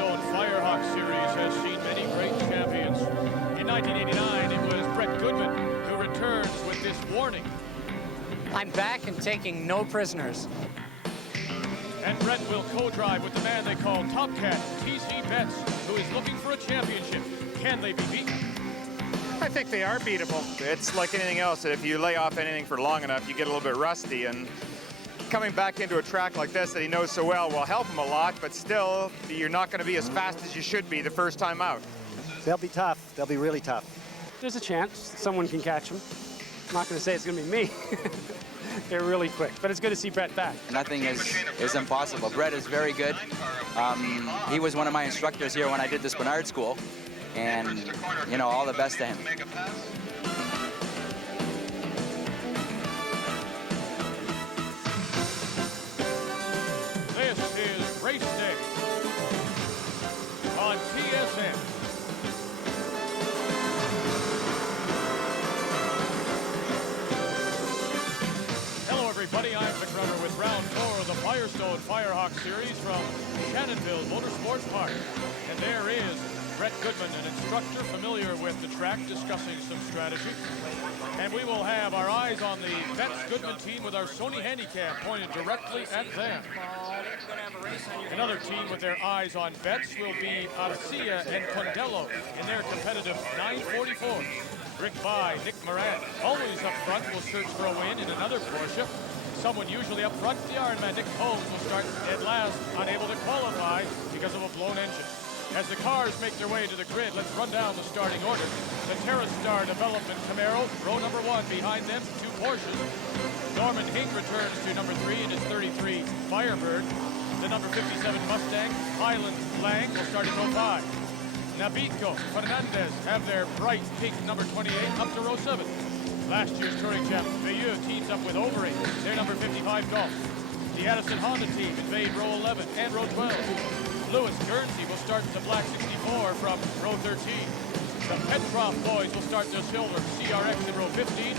Firestone Firehawk series has seen many great champions. In 1989, it was Brett Goodman who returns with this warning. I'm back and taking no prisoners. And Brett will co-drive with the man they call Top Cat, TC Betts, who is looking for a championship. Can they be beaten? I think they are beatable. It's like anything else, that if you lay off anything for long enough, you get a little bit rusty, and coming back into a track like this that he knows so well will help him a lot, but still, you're not going to be as fast as you should be the first time out. They'll be tough. They'll be really tough. There's a chance someone can catch them. I'm not going to say it's going to be me. They're really quick, but it's good to see Brett back. Nothing is impossible. Brett is very good. He was one of my instructors here when I did this Bernard School, and, you know, all the best to him. This is Race Day on TSN. Hello, everybody. I'm Vic Rubber with round 4 of the Firestone Firehawk series from Shannonville Motorsports Park. And there is Brett Goodman, an instructor familiar with the track, discussing some strategy. And we will have our eyes on the Betts Goodman team with our Sony Handicap pointed directly at them. Another team with their eyes on Betts will be Arcia and Condello in their competitive 944. Rick By, Nick Moran, always up front, will search for a win in another Porsche. Someone usually up front, the Ironman Nick Holmes, will start dead last, unable to qualify because of a blown engine. As the cars make their way to the grid, let's run down the starting order. The TerraStar Development Camaro, row number 1. Behind them, 2 Porsches. Norman Hing returns to number 3 in his 33 Firebird. The number 57 Mustang, Highland Lang, will start in row 5. Nabico, Fernandez have their bright pink number 28 up to row 7. Last year's touring champ, Bayeux, teams up with Overy, their number 55 Golf. The Addison Honda team invade row 11 and row 12. Lewis Guernsey will start the black 64 from row 13. The Petroff boys will start their silver CRX in row 15.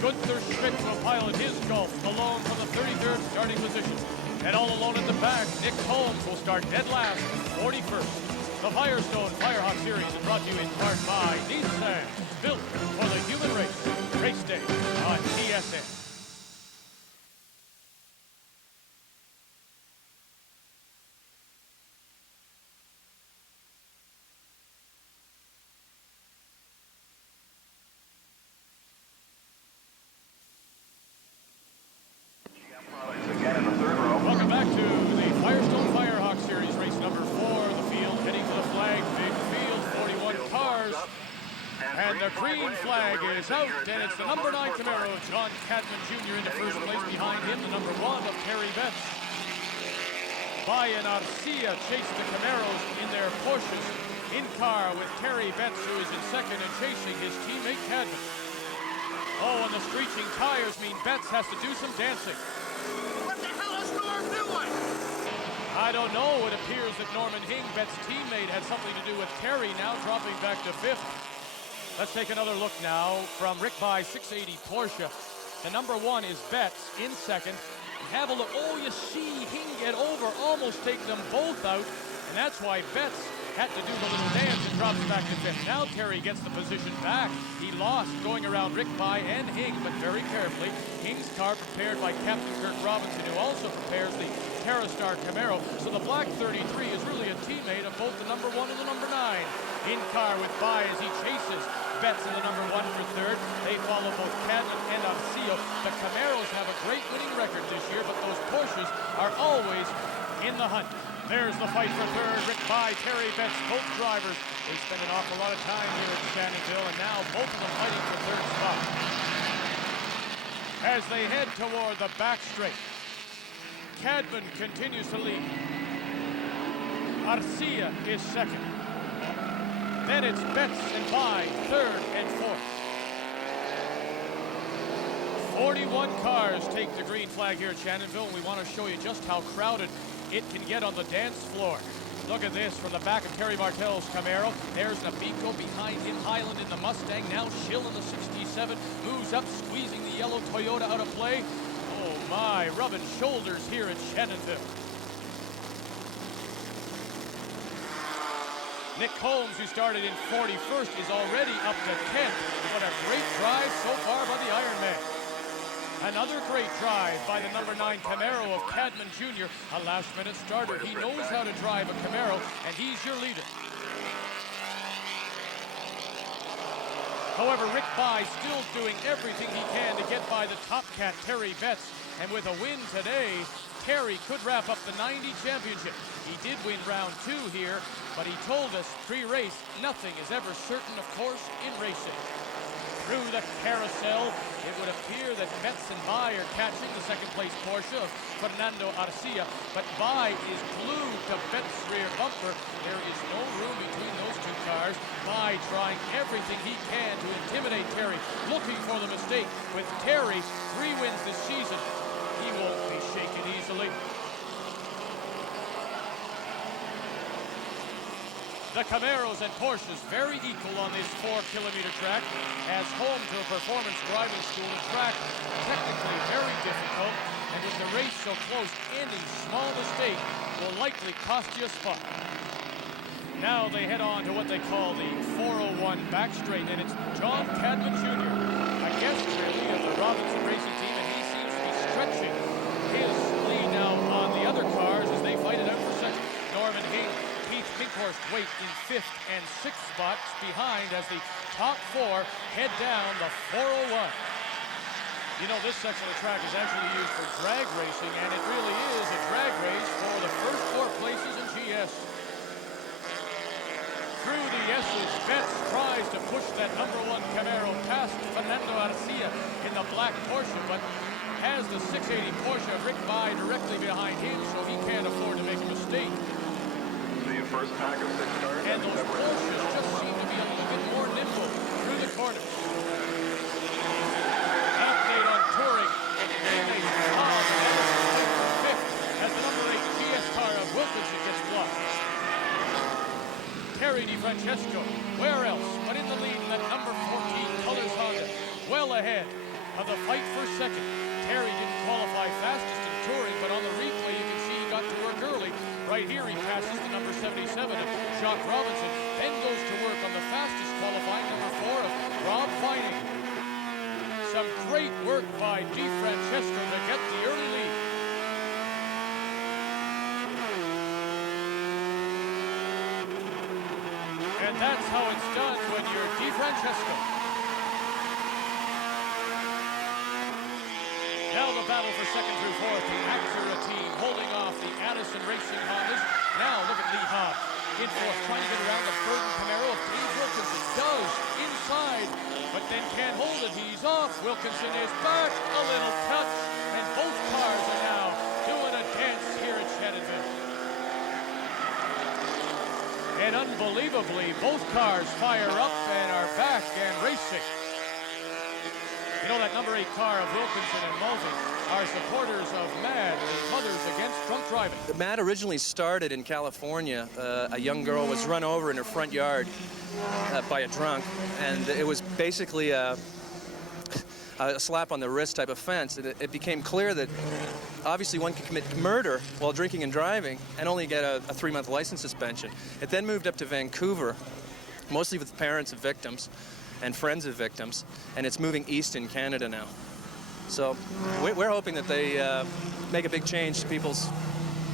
Gunther Schmidt will pilot his Golf alone from the 33rd starting position. And all alone at the back, Nick Holmes will start dead last, 41st. The Firestone Firehawk series is brought to you in part by Nissan, built for the human race. Race Day on TSN. Welcome back to the Firestone Firehawk series, race number 4 of the field, heading to the flag, big field, 41 cars, and the green flag is out, and it's the number 9 Camaro of John Cadman Jr. into first place. Behind him, the number 1 of Terry Betts. By and Arcia chase the Camaros in their Porsches, in car with Terry Betts, who is in second and chasing his teammate Cadman. Oh, and the screeching tires mean Betts has to do some dancing. What the hell is Norm doing? I don't know. It appears that Norman Hing, Betts' teammate, had something to do with Terry, now dropping back to 5th. Let's take another look now from Rick By 680 Porsche. The number 1 is Betts in second. Have a look. Oh, you see Hing get over, almost take them both out. And that's why Betts had to do the little dance and drops back to 5th. Now Terry gets the position back. He lost going around Rick By and Hing, but very carefully. Hing's car prepared by Captain Kirk Robinson, who also prepares the TerraStar Camaro. So the black 33 is really a teammate of both the number 1 and the number 9. In car with By as he chases Betts in the number 1 for 3rd. They follow both Cadman and Arcia. The Camaros have a great winning record this year, but those Porsches are always in the hunt. There's the fight for 3rd. Rick By, Terry Betts, both drivers. They spend an awful lot of time here at Shannonville, and now both of them fighting for 3rd spot. As they head toward the back straight, Cadman continues to lead. Arcia is second. Then it's Betts and By, 3rd and 4th. 41 cars take the green flag here at Shannonville. We want to show you just how crowded it can get on the dance floor. Look at this from the back of Terry Martell's Camaro. There's Nabico behind him, Highland in the Mustang. Now Schill in the 67 moves up, squeezing the yellow Toyota out of play. Oh my, rubbing shoulders here at Shannonville. Nick Holmes, who started in 41st, is already up to 10th. What a great drive so far by the Ironman. Another great drive by the number 9 Camaro of Cadman Jr., a last-minute starter. He knows how to drive a Camaro, and he's your leader. However, Rick By still doing everything he can to get by the top cat, Terry Betts. And with a win today, Terry could wrap up the 90 championship. He did win round 2 here, but he told us pre-race, nothing is ever certain, of course, in racing. Through the carousel, it would appear that Betts and By are catching the second-place Porsche of Fernando Arcia, but By is glued to Betts' rear bumper. There is no room between those two cars. By trying everything he can to intimidate Terry, looking for the mistake. With Terry, 3 wins this season, he won't be shaken easily. The Camaros and Porsches very equal on this 4-kilometer track. As home to a performance driving school, the track technically very difficult, and with the race so close, any small mistake will likely cost you a spot. Now they head on to what they call the 401 back straight, and it's John Cadman Jr., a guest really of the Robinson Racing Team, and he seems to be stretching his lead now on the other cars as they fight it out for second. Norman Hayden, Pinkhorst wait in 5th and 6th spots behind as the top 4 head down the 401. You know, this section of the track is actually used for drag racing, and it really is a drag race for the first 4 places in GS. Through the S's, Betts tries to push that number 1 Camaro past Fernando Arcia in the black Porsche, but has the 680 Porsche of Rick By directly behind him, so he can't afford to make a mistake. First pack of 6 cars. And those Porsches just seem to be a little bit more nimble through the corner. Update on touring. As the number 8 GS car of Wilkinson gets blocked. Terry DiFrancesco, where else but in the lead in that number 14 Colors Honda, well ahead of the fight for second. Terry didn't qualify fastest in touring, but on the replay you can see he got to work early. Right here he passes the number 77 of Jacques Robinson, then goes to work on the fastest qualifying number 4 of Rob Vining. Some great work by DiFrancesco to get the early lead. And that's how it's done when you're DiFrancesco. Now the battle for second through 4th, the Acura team holding off the Addison Racing Hondas. Now look at Lee Hobbs in 4th, trying to get around the Burton Camaro of Dave Wilkinson. Does inside, but then can't hold it. He's off. Wilkinson is back. A little touch, and both cars are now doing a dance here at Shannonville. And unbelievably, both cars fire up and are back and racing. You know, that number 8 car of Wilkinson and Mulvey are supporters of MAD, the Mothers Against Drunk Driving. The MAD originally started in California. A young girl was run over in her front yard by a drunk, and it was basically a slap on the wrist type offense. It became clear that obviously one could commit murder while drinking and driving and only get a 3-month license suspension. It then moved up to Vancouver, mostly with parents of victims and friends of victims, and it's moving east in Canada now. So we're hoping that they make a big change to people's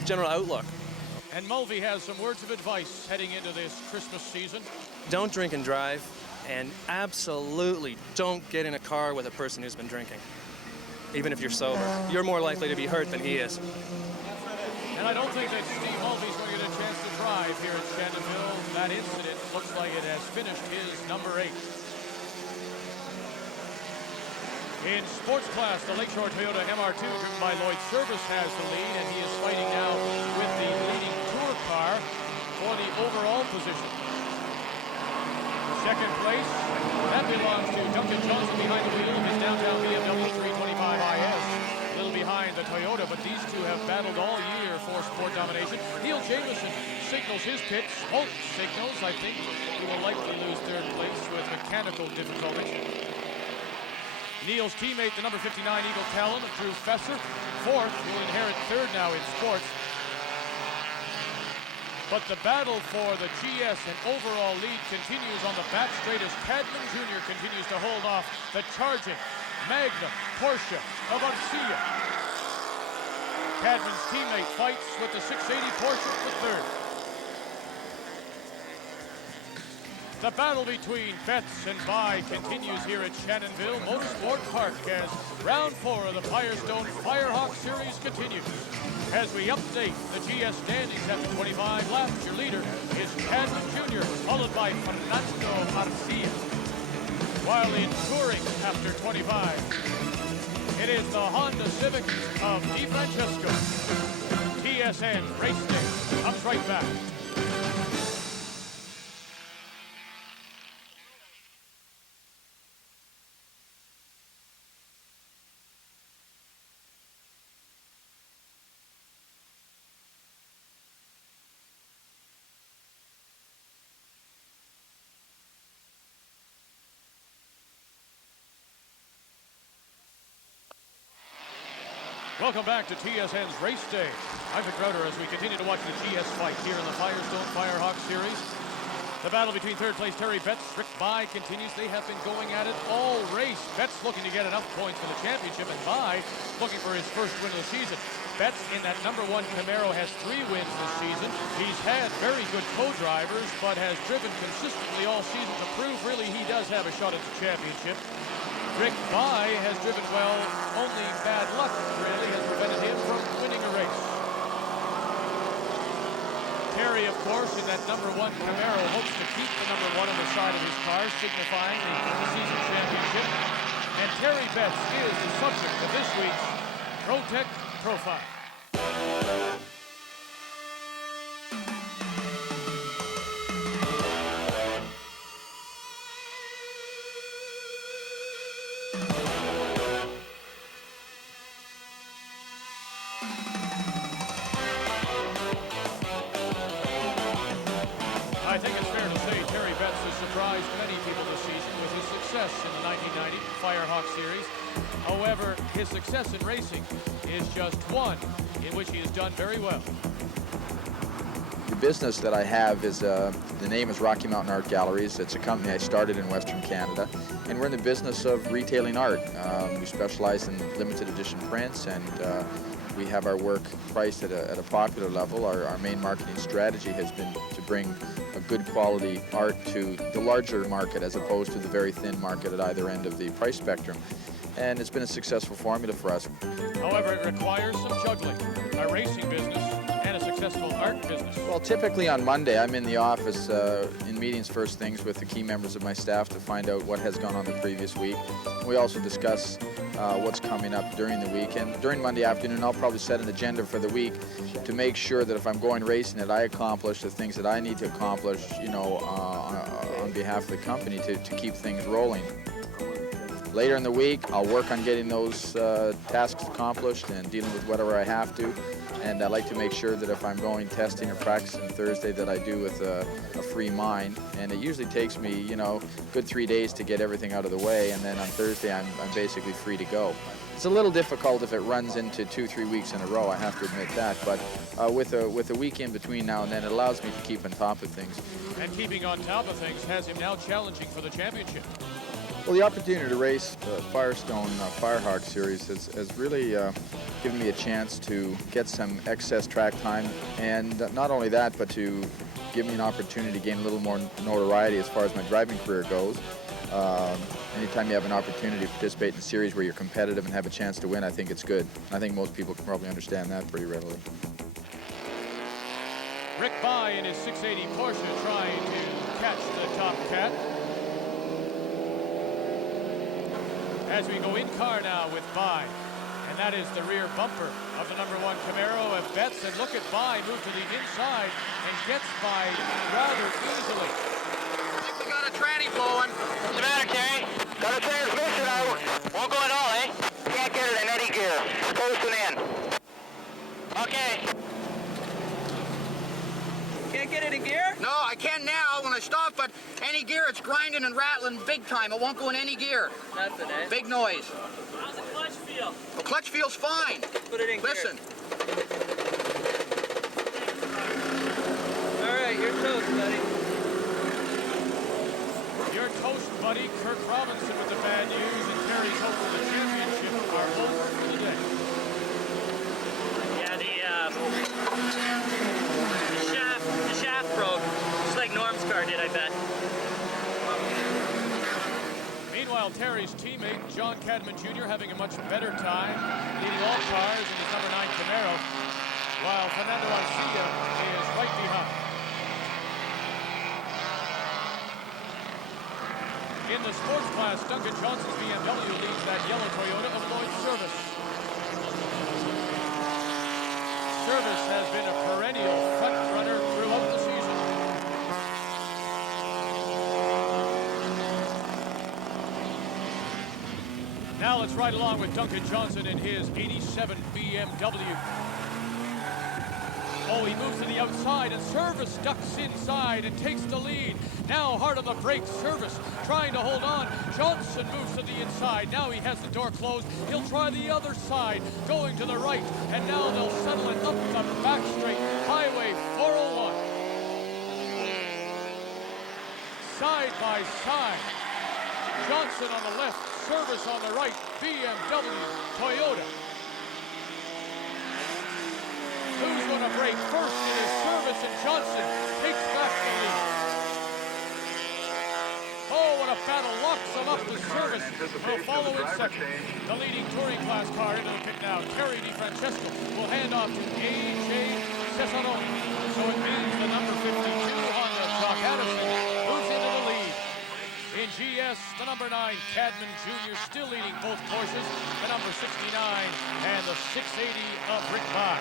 general outlook. And Mulvey has some words of advice heading into this Christmas season. Don't drink and drive, and absolutely don't get in a car with a person who's been drinking, even if you're sober. You're more likely to be hurt than he is. And I don't think that Steve Mulvey's going to get a chance to drive here at Shannonville. That incident looks like it has finished his number 8. In sports class, the Lakeshore Toyota MR2 driven by Lloyd Service has the lead, and he is fighting now with the leading tour car for the overall position. Second place, that belongs to Duncan Johnson behind the wheel of his downtown BMW 325 IS. A little behind the Toyota, but these two have battled all year for sport domination. Neil Jameson signals his pit. Holt signals, I think, he will likely lose third place with mechanical difficulties. Neil's teammate, the number 59 Eagle Talon, Drew Fesser. 4th, will inherit 3rd now in sports. But the battle for the GS and overall lead continues on the back straight as Cadman Jr. continues to hold off the charging Magnum Porsche of Arcia. Cadman's teammate fights with the 680 Porsche for third. The battle between Betts and Bai continues here at Shannonville Motorsport Park as round 4 of the Firestone Firehawk Series continues. As we update the GS standings after 25 laps, your leader is Cadman Jr., followed by Fernando Arcia. While in touring after 25, it is the Honda Civic of Di Francesco. TSN Race Day comes right back. Welcome back to TSN's Race Day. I'm Vic Crowder as we continue to watch the GS fight here in the Firestone Firehawk Series. The battle between third place Terry Betts, Rick Bai continues. They have been going at it all race. Betts looking to get enough points for the championship, and Bai looking for his first win of the season. Betts in that #1 Camaro has 3 wins this season. He's had very good co-drivers, but has driven consistently all season to prove really he does have a shot at the championship. Rick Bai has driven well. Only bad luck really has prevented him from winning a race. Terry, of course, in that #1 Camaro hopes to keep the #1 on the side of his car, signifying the season championship. And Terry Betts is the subject of this week's ProTech Profile. I think it's fair to say Terry Betts has surprised many people this season with his success in the 1990 Firehawk Series. However, his success in racing is just one in which he has done very well. The business that I have is, the name is Rocky Mountain Art Galleries. It's a company I started in Western Canada, and we're in the business of retailing art. We specialize in limited edition prints, and we have our work priced at a popular level. Our main marketing strategy has been to bring a good quality art to the larger market as opposed to the very thin market at either end of the price spectrum. And it's been a successful formula for us. However, it requires some juggling. A racing business and a successful art business. Well, typically on Monday, I'm in the office in meetings first things with the key members of my staff to find out what has gone on the previous week. We also discuss what's coming up during the week. And during Monday afternoon, I'll probably set an agenda for the week to make sure that if I'm going racing, that I accomplish the things that I need to accomplish, you know, on behalf of the company to keep things rolling. Later in the week, I'll work on getting those tasks accomplished and dealing with whatever I have to. And I like to make sure that if I'm going testing or practicing Thursday that I do with a free mind. And it usually takes me, you know, good 3 days to get everything out of the way. And then on Thursday, I'm basically free to go. It's a little difficult if it runs into 2-3 weeks in a row, I have to admit that. But with a week in between now and then, it allows me to keep on top of things. And keeping on top of things has him now challenging for the championship. Well, the opportunity to race the Firestone Firehawk Series has really given me a chance to get some excess track time, and not only that, but to give me an opportunity to gain a little more notoriety as far as my driving career goes. Anytime you have an opportunity to participate in a series where you're competitive and have a chance to win, I think it's good. I think most people can probably understand that pretty readily. Rick Bai in his 680 Porsche trying to catch the top cat. As we go in car now with Bai, and that is the rear bumper of the #1 Camaro of Betts. And look at Bai move to the inside and gets by rather easily. I think we got a tranny blowing. What's the matter, Terry? Got a transmission out. Won't go at all, eh? Can't get it in any gear. Coasting in. Okay. Can't get it in gear? No, I can now when I stop, but any gear, it's grinding and rattling big time. It won't go in any gear. Nothing, eh? Big noise. How's the clutch feel? The clutch feels fine. Put it in Listen. gear. All right, you're toast, buddy. Your toast buddy, Kirk Robinson, with the bad news, and Terry's hope for the championship are over for the day. Yeah, the shaft broke, just like Norm's car did, I bet. Meanwhile, Terry's teammate, John Cadman Jr., having a much better time, leading all cars in his number 9 Camaro, while Fernando Garcia is right behind. In the sports class, Duncan Johnson's BMW leads that yellow Toyota of Lloyd Service. Service has been a perennial front runner throughout the season. Now let's ride along with Duncan Johnson in his 87 BMW. Oh, he moves to the outside, and Service ducks inside and takes the lead. Now hard on the brakes, Service trying to hold on. Johnson moves to the inside. Now he has the door closed. He'll try the other side, going to the right, and now they'll settle it up the back straight. Highway 401. Side by side. Johnson on the left, Service on the right, BMW, Toyota. Who's going to break first? It is Service, and Johnson takes back the lead. Oh, what a battle. Locks him up to Service. Will follow in second. The leading touring class car into the pit now. Terry DiFrancesco will hand off to A.J. Cesarone. So it means the number 52 Honda, Jock Addison, moves into the lead. In GS, the number 9 Cadman Jr. still leading both Porsches, the number 69 and the 680 of Rick Bye.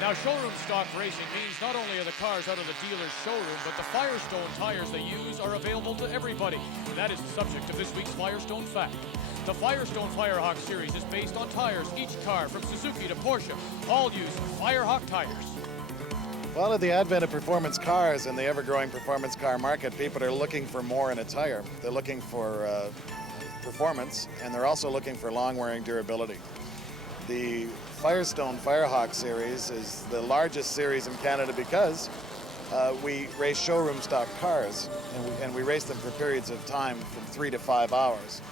Now, showroom stock racing means not only are the cars out of the dealer's showroom, but the Firestone tires they use are available to everybody. And that is the subject of this week's Firestone Fact. The Firestone Firehawk series is based on tires. Each car, from Suzuki to Porsche, all use Firehawk tires. Well, at the advent of performance cars and the ever-growing performance car market, people are looking for more in a tire. They're looking for performance, and they're also looking for long-wearing durability. The Firestone Firehawk series is the largest series in Canada because we race showroom stock cars, and we race them for periods of time from 3 to 5 hours.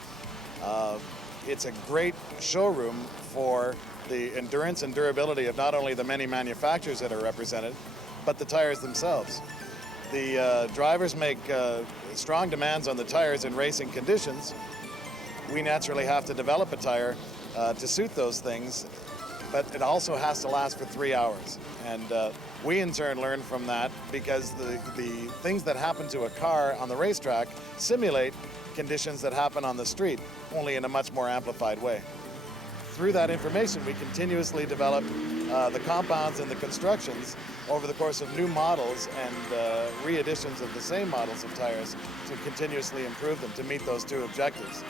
It's a great showroom for the endurance and durability of not only the many manufacturers that are represented, but the tires themselves. The drivers make strong demands on the tires in racing conditions. We naturally have to develop a tire to suit those things, but it also has to last for 3 hours. And we in turn learn from that because the things that happen to a car on the racetrack simulate conditions that happen on the street, only in a much more amplified way. Through that information, we continuously develop the compounds and the constructions over the course of new models and re-editions of the same models of tires to continuously improve them to meet those two objectives.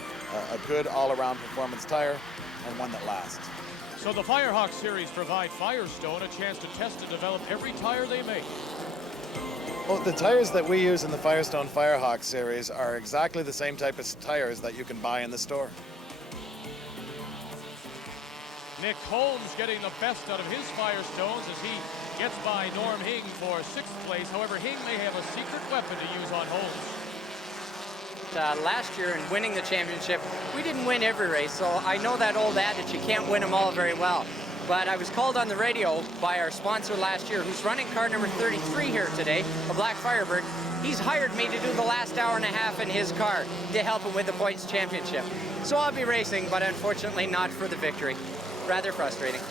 A good all-around performance tire and one that lasts. So the Firehawk series provide Firestone a chance to test and develop every tire they make. Well, the tires that we use in the Firestone Firehawk series are exactly the same type of tires that you can buy in the store. Nick Holmes getting the best out of his Firestones as he gets by Norm Hing for 6th place. However, Hing may have a secret weapon to use on Holmes. Last year in winning the championship, we didn't win every race, so I know that old adage, you can't win them all very well. But I was called on the radio by our sponsor last year, who's running car number 33 here today, a Black Firebird. He's hired me to do the last hour and a half in his car to help him with the points championship. So I'll be racing, but unfortunately not for the victory. Rather frustrating.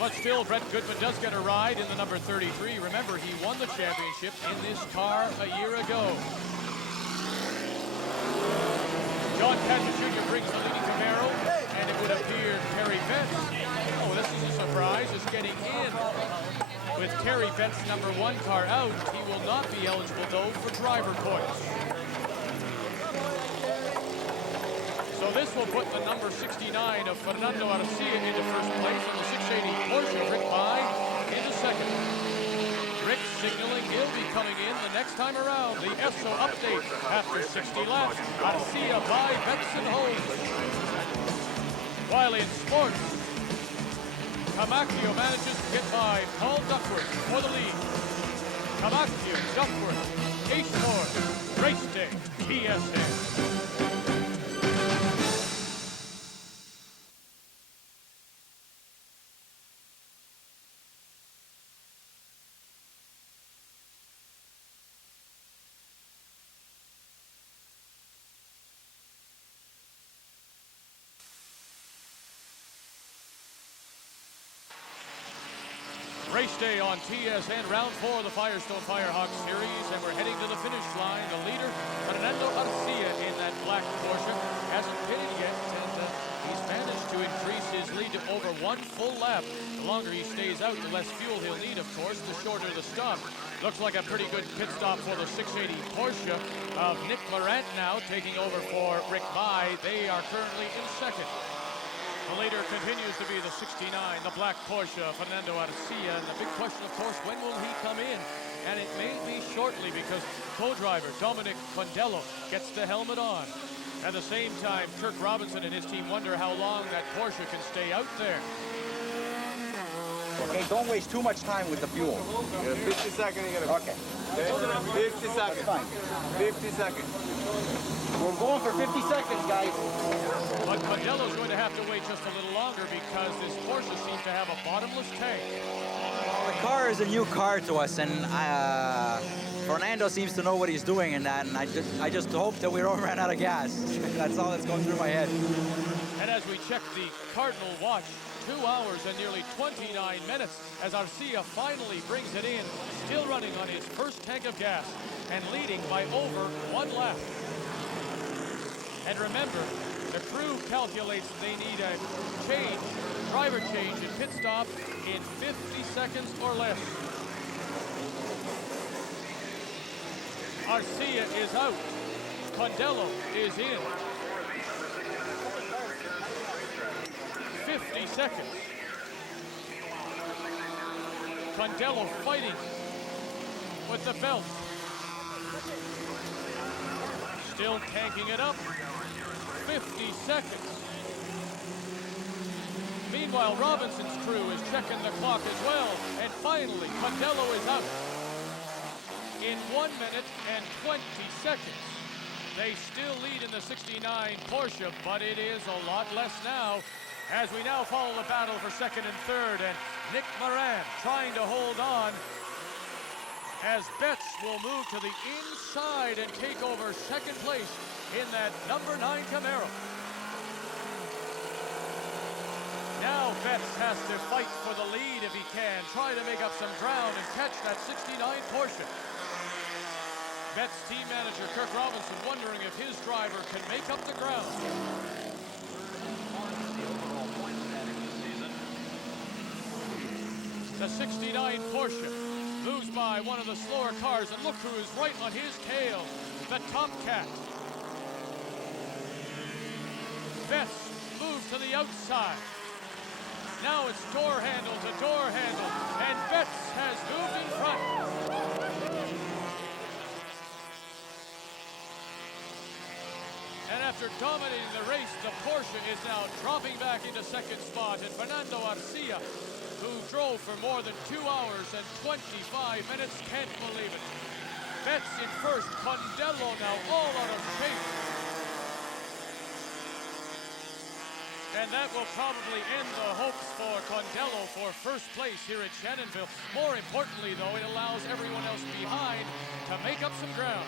But still, Brett Goodman does get a ride in the number 33. Remember, he won the championship in this car a year ago. John Cadman Jr. brings the leading Camaro, and it would appear Terry Betts, oh, this is a surprise, is getting in. With Terry Betts' number 1 car out, he will not be eligible, though, for driver points. So this will put the number 69 of Fernando Garcia into first place, and the 680 Porsche of Rick Bye into second. Rick signaling he'll be coming in the next time around. The ESSO update after 60 laps. Garcia, Bye, Betts, and Holmes. While in sports, Camacchio manages to get by Paul Duckworth for the lead. Camacho, Duckworth, Eastmore, Race Day, TSN. Race day on TSN, round 4 of the Firestone Firehawk series, and we're heading to the finish line. The leader, Fernando Garcia, in that black Porsche, hasn't pitted yet, and he's managed to increase his lead to over 1 full lap. The longer he stays out, the less fuel he'll need, of course, the shorter the stop. Looks like a pretty good pit stop for the 680 Porsche of Nick Laurent now, taking over for Rick Mai. They are currently in second. The leader continues to be the 69, the black Porsche, Fernando Garcia. And the big question, of course, when will he come in? And it may be shortly because co-driver Dominic Condello gets the helmet on. At the same time, Kirk Robinson and his team wonder how long that Porsche can stay out there. Okay, don't waste too much time with the fuel. Yeah, 50 seconds, you gotta... Okay. 50 seconds. Fine. 50 seconds. We're going for 50 seconds, guys. But Condello's going to have to wait just a little longer because this Porsche seems to have a bottomless tank. Well, the car is a new car to us, and Fernando seems to know what he's doing in that, and I just hope that we don't run out of gas. That's all that's going through my head. And as we check the Cardinal watch, 2 hours and nearly 29 minutes as Garcia finally brings it in, still running on his first tank of gas and leading by over 1 lap. And remember, the crew calculates they need a change, driver change and pit stop in 50 seconds or less. Garcia is out. Condello is in. 50 seconds. Condello fighting with the belt. Still tanking it up. 50 seconds. Meanwhile, Robinson's crew is checking the clock as well. And finally, Condello is out. In 1 minute and 20 seconds. They still lead in the 69 Porsche, but it is a lot less now. As we now follow the battle for second and third, and Nick Moran trying to hold on as Betts will move to the inside and take over second place in that number 9 Camaro. Now Betts has to fight for the lead if he can, try to make up some ground and catch that 69 Porsche. Betts team manager Kirk Robinson wondering if his driver can make up the ground. The 69 Porsche moves by one of the slower cars, and look who is right on his tail, the Top Cat. Betts moves to the outside. Now it's door handle to door handle, and Betts has moved in front. And after dominating the race, the Porsche is now dropping back into second spot, and Fernando Garcia, who drove for more than 2 hours and 25 minutes, can't believe it. Betts in first, Condello now all out of shape. And that will probably end the hopes for Condello for first place here at Shannonville. More importantly, though, it allows everyone else behind to make up some ground.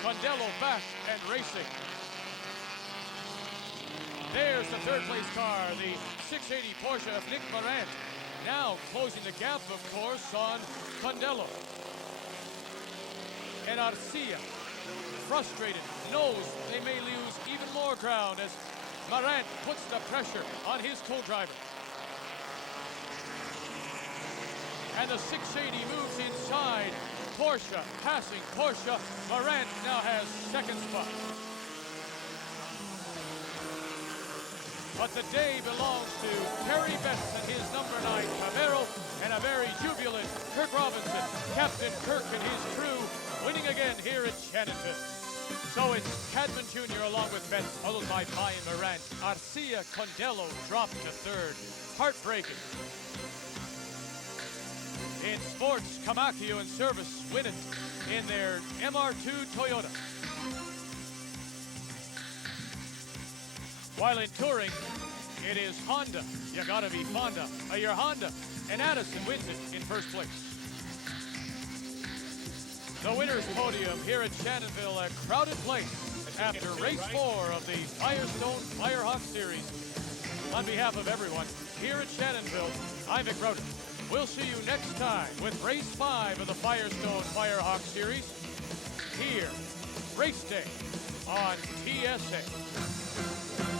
Condello back and racing. There's the third place car, the 680 Porsche of Nick Morant. Now closing the gap, of course, on Condello. And Garcia, frustrated, knows they may lose even more ground as Morant puts the pressure on his co-driver. And the 680 moves inside. Porsche passing Porsche. Morant now has second spot. But the day belongs to Terry Betts and his number 9 Camaro, and a very jubilant Kirk Robinson, Captain Kirk and his crew, winning again here at Shannonville. So it's Cadman Jr. along with Betts, followed by Mai and Morant. Garcia, Condello dropped to third. Heartbreaking. In sports, Kamakyo and Service win it in their MR2 Toyota. While in touring, it is Honda. You gotta be Fonda. Your Honda. And Addison wins it in first place. The winner's podium here at Shannonville, a crowded place after race 4 of the Firestone Firehawk Series. On behalf of everyone here at Shannonville, I'm Vic Roder. We'll see you next time with race 5 of the Firestone Firehawk Series here, race day on TSA.